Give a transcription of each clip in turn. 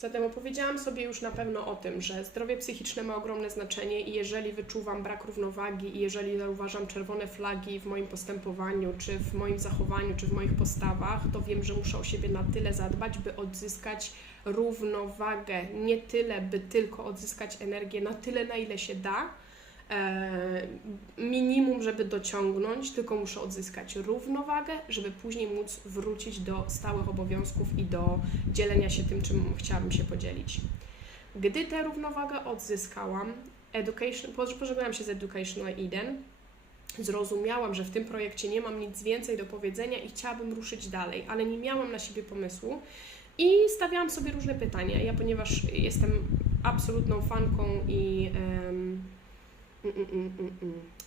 Zatem opowiedziałam sobie już na pewno o tym, że zdrowie psychiczne ma ogromne znaczenie i jeżeli wyczuwam brak równowagi i jeżeli zauważam czerwone flagi w moim postępowaniu, czy w moim zachowaniu, czy w moich postawach, to wiem, że muszę o siebie na tyle zadbać, by odzyskać równowagę. Nie tyle, by tylko odzyskać energię, na tyle, na ile się da. E, minimum, żeby dociągnąć, tylko muszę odzyskać równowagę, żeby później móc wrócić do stałych obowiązków i do dzielenia się tym, czym chciałabym się podzielić. Gdy tę równowagę odzyskałam, pożegnałam się z Educational Eden, zrozumiałam, że w tym projekcie nie mam nic więcej do powiedzenia i chciałabym ruszyć dalej, ale nie miałam na siebie pomysłu i stawiałam sobie różne pytania. Ja, ponieważ jestem absolutną fanką i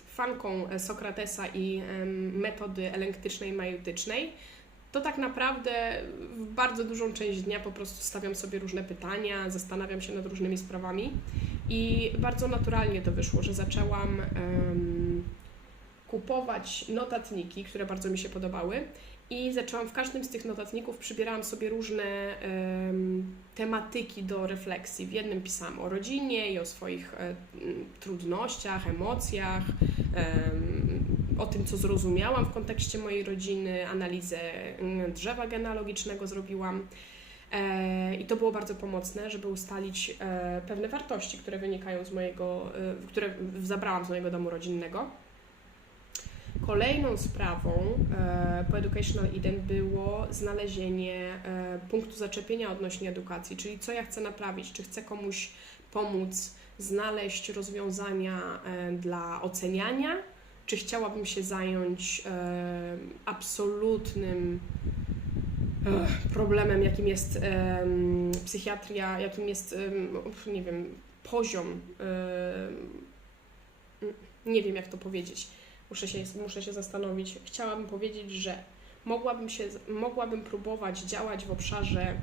fanką Sokratesa i metody elenktycznej i majutycznej, to tak naprawdę w bardzo dużą część dnia po prostu stawiam sobie różne pytania, zastanawiam się nad różnymi sprawami i bardzo naturalnie to wyszło, że zaczęłam em, kupować notatniki, które bardzo mi się podobały i zaczęłam w każdym z tych notatników przybierałam sobie różne em, tematyki do refleksji. W jednym pisałam o rodzinie i o swoich e, m, trudnościach, emocjach, em, o tym, co zrozumiałam w kontekście mojej rodziny, analizę mm, drzewa genealogicznego zrobiłam. E, I to było bardzo pomocne, żeby ustalić e, pewne wartości, które wynikają z mojego, które zabrałam z mojego domu rodzinnego. Kolejną sprawą e, po Educational Eden było znalezienie e, punktu zaczepienia odnośnie edukacji, czyli co ja chcę naprawić, czy chcę komuś pomóc znaleźć rozwiązania e, dla oceniania, czy chciałabym się zająć absolutnym problemem, jakim jest psychiatria, jakim jest, nie wiem, poziom, nie wiem jak to powiedzieć, muszę się, muszę się zastanowić. Chciałabym powiedzieć, że mogłabym, się, mogłabym próbować działać w obszarze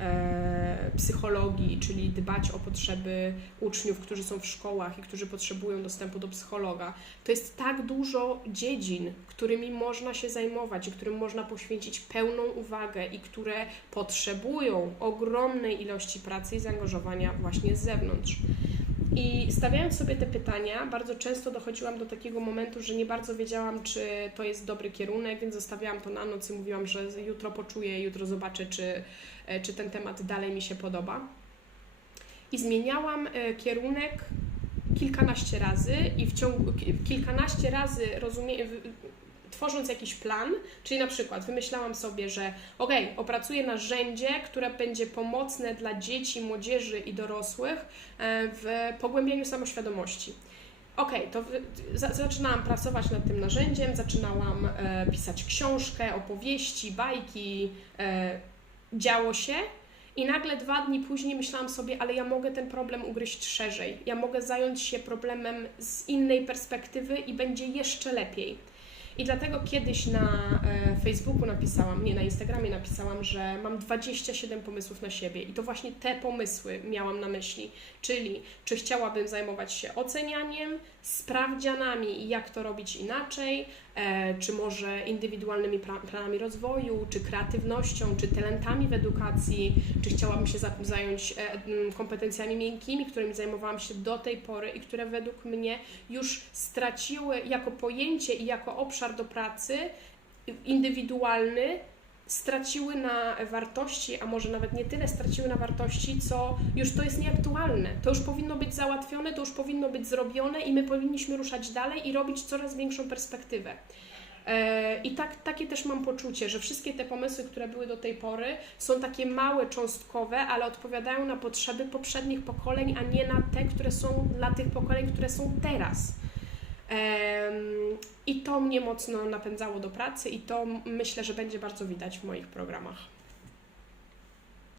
e, psychologii, czyli dbać o potrzeby uczniów, którzy są w szkołach i którzy potrzebują dostępu do psychologa. To jest tak dużo dziedzin, którymi można się zajmować i którym można poświęcić pełną uwagę i które potrzebują ogromnej ilości pracy i zaangażowania właśnie z zewnątrz. I stawiając sobie te pytania, bardzo często dochodziłam do takiego momentu, że nie bardzo wiedziałam, czy to jest dobry kierunek, więc zostawiałam to na noc i mówiłam, że jutro poczuję, jutro zobaczę, czy, e, czy ten temat dalej mi się podoba. I zmieniałam e, kierunek kilkanaście razy i w ciągu ki- kilkanaście razy rozumie, tworząc jakiś plan, czyli na przykład wymyślałam sobie, że ok, opracuję narzędzie, które będzie pomocne dla dzieci, młodzieży i dorosłych e, w pogłębieniu samoświadomości. Okej, to zaczynałam pracować nad tym narzędziem, zaczynałam e, pisać książkę, opowieści, bajki, e, działo się. I nagle dwa dni później myślałam sobie, ale ja mogę ten problem ugryźć szerzej. Ja mogę zająć się problemem z innej perspektywy i będzie jeszcze lepiej. I dlatego kiedyś na e, Facebooku napisałam, nie na Instagramie napisałam, że mam 27 pomysłów na siebie i to właśnie te pomysły miałam na myśli. Czyli czy chciałabym zajmować się ocenianiem, sprawdzianami i jak to robić inaczej, czy może indywidualnymi planami rozwoju, czy kreatywnością, czy talentami w edukacji, czy chciałabym się za- zająć e, kompetencjami miękkimi, którymi zajmowałam się do tej pory i które według mnie już straciły jako pojęcie i jako obszar do pracy indywidualny, straciły na wartości, a może nawet nie tyle straciły na wartości, co już to jest nieaktualne. To już powinno być załatwione, to już powinno być zrobione i my powinniśmy ruszać dalej i robić coraz większą perspektywę. E, I tak, takie też mam poczucie, że wszystkie te pomysły, które były do tej pory, są takie małe, cząstkowe, ale odpowiadają na potrzeby poprzednich pokoleń, a nie na te, które są dla tych pokoleń, które są teraz. I to mnie mocno napędzało do pracy, i to myślę, że będzie bardzo widać w moich programach.